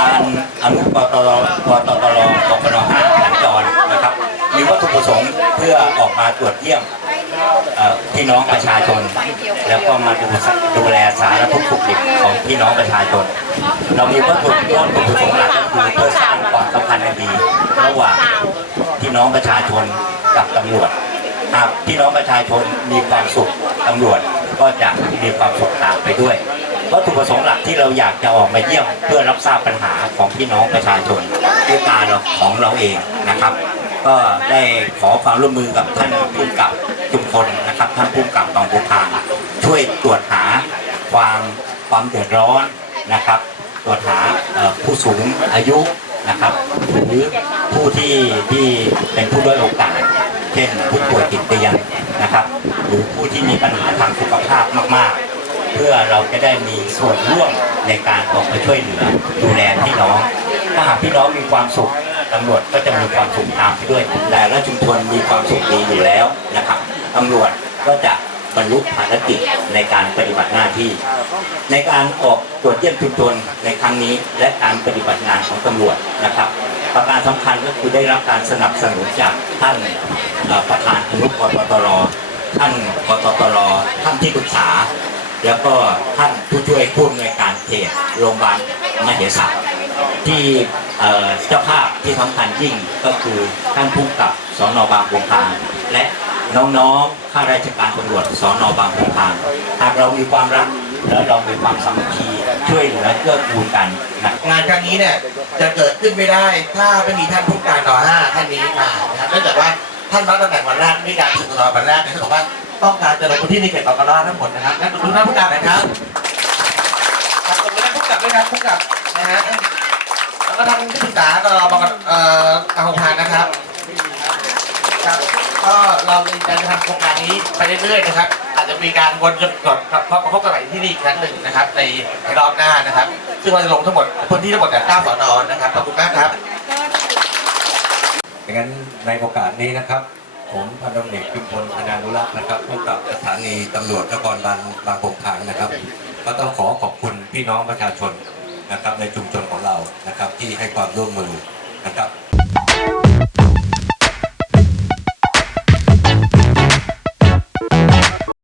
การอนุกตรกตตรกปนห้าสัญจรนะครับ มีวัตถุประสงค์เพื่อออกมาตรวจเยี่ยมพี่น้องประชาชน แล้วก็มาดูดูแลสารทุกข์สุขดิบของพี่น้องประชาชน เรามีวัตถุวัตถุประสงค์หลักก็คือเพื่อสร้างความสัมพันธ์ดี ระหว่างพี่น้องประชาชนกับตำรวจหากพี่น้องประชาชนมีความสุขตำรวจก็จะมีความสุขตามไปด้วย วัตถุประสงค์หลักที่เราอยากจะออกมาเยี่ยมเพื่อรับทราบปัญหาของพี่น้องประชาชนด้วยตาเราของเราเองนะครับ ก็ได้ขอความร่วมมือกับท่านผู้กำกับชุมพลนะครับ ท่านผู้กำกับตองภูพานช่วยตรวจหาความความเดือดร้อนนะครับ ตรวจหาผู้สูงอายุนะครับหรือผู้ที่ที่เป็นผู้ด้อยโอกาสเช่นผู้ป่วยติดเตียงนะครับ หรือผู้ที่มีปัญหาทางสุขภาพมากๆ เพื่อเราจะได้มีส่วนร่วมในการออกมาช่วยเหลือดูแลพี่น้อง ถ้าหากพี่น้องมีความสุขตำรวจก็จะมีความสุขตามไปด้วย แต่ละชุมชนมีความสุขดีอยู่แล้วนะครับตำรวจก็จะบรรลุภารกิจในการปฏิบัติหน้าที่ ในการออกตรวจเยี่ยมชุมชนในครั้งนี้ และการปฏิบัติงานของตำรวจนะครับ ประการสำคัญก็คือได้รับการสนับสนุนจากท่านประธานอนุกตตรท่านกตตรท่านที่ปรึกษา แล้วก็ท่านผู้ช่วยผู้อำนวยการเขตโรงพยาบาลมเหสักที่เจ้าภาพที่สำคัญยิ่งก็คือท่านผู้กับสอนอบางพงพางและน้องๆข้าราชการตำรวจสอนอบางพงพางหากเรามีความรักและเรามีความสามัคคีช่วยเหลือเกื้อกูลกันนะงานครั้งนี้เนี่ยจะเกิดขึ้นไม่ได้ ถ้าไม่มีท่านผู้การต่อห้าท่านนี้มานะครับเนื่องจากว่าท่านรับตำแหน่งวันแรกมีการสืบสวนวันแรกเนี่ยเขาบอกว่า ต้องการจะลงพื้นที่ในเขตบางกะลาทั้งหมดนะครับงั้นดูท่านผู้การหน่อยครับครับตรงนี้ท่านผู้กับด้วยครับผู้กับนะฮะแล้วก็ท่านที่ปรึกษาตลบางกะเอ่อบางพงพานนะครับครับก็เราจะทำโครงการนี้ไปเรื่อยๆนะครับ อาจจะมีการวนจนกดครับพบพบกันใหม่ที่นี่อีกครั้งหนึ่งนะครับในในรอบหน้านะครับ ซึ่งเราจะลงทั้งหมดพื้นที่ทั้งหมดเนี่ย9สอนอนะครับขอบคุณมากครับดังนั้นในโอกาสนี้นะครับ ผมพันตำรวจเอกจุมพลพนานุรักษ์นะครับผู้กับสถานีตำรวจนครบาลบางโป่งทางนะครับ ก็ต้องขอขอบคุณพี่น้องประชาชนนะครับในชุมชนของเรานะครับที่ให้ความร่วมมือนะครับ